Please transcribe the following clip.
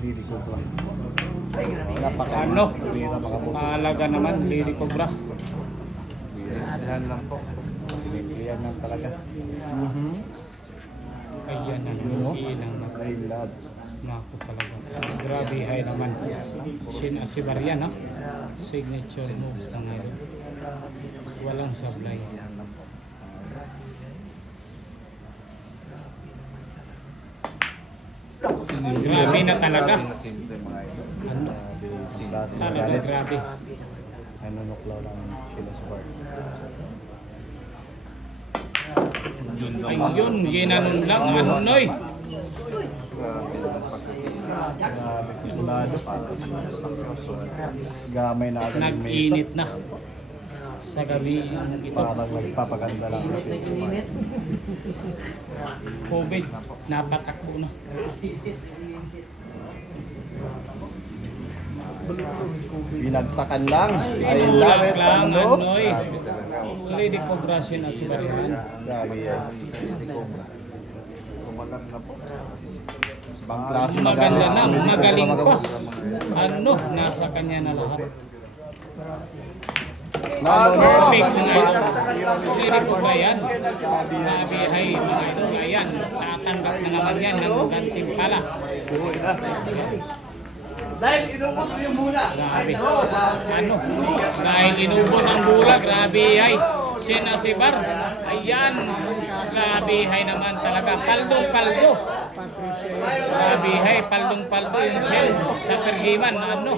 Lady Cobra. Ano? Mahalaga naman, Lady Cobra. Yan lang po. Sinipilihan lang talaga. Ayan na naman si Inang. Kailad. Naku talaga. Grabe hay naman. Sinasibar yan, ha? Signature moves na ngayon. Walang sablay. Grabe na talaga. Ano? Talaga grabe. Ano nuklaw lang sila sa bar. Ayun, ginanon lang. Ano, Noy? Grabe, titulado. Gamay na agad yung mesa. Nag-init na. Sa gabi ito. Parang nagpapaganda lang siya sa bar. COVID, napatakbo na. Binagsakan lang. I love it. Lang, Ano? Noy. Lady Cobra siya na si Barihan. Grabe yan. Bang klase Maganda na, magaling. magaling pa. Ano, nasa kanya na lahat. Perfect mga idol. Lady Cobra yan. Nabihay mga idol. Ayan, tatanggap na naman yan ng gantimpala. Dahil inubos mo yung mula. Grabe. Ano? Dahil inubos ang bula, grabe ay. Sinasibar. Ayan. Grabe hay naman talaga. Paldong-paldo. Grabe hay, paldong-paldo yung shell sa pergiman. Ano?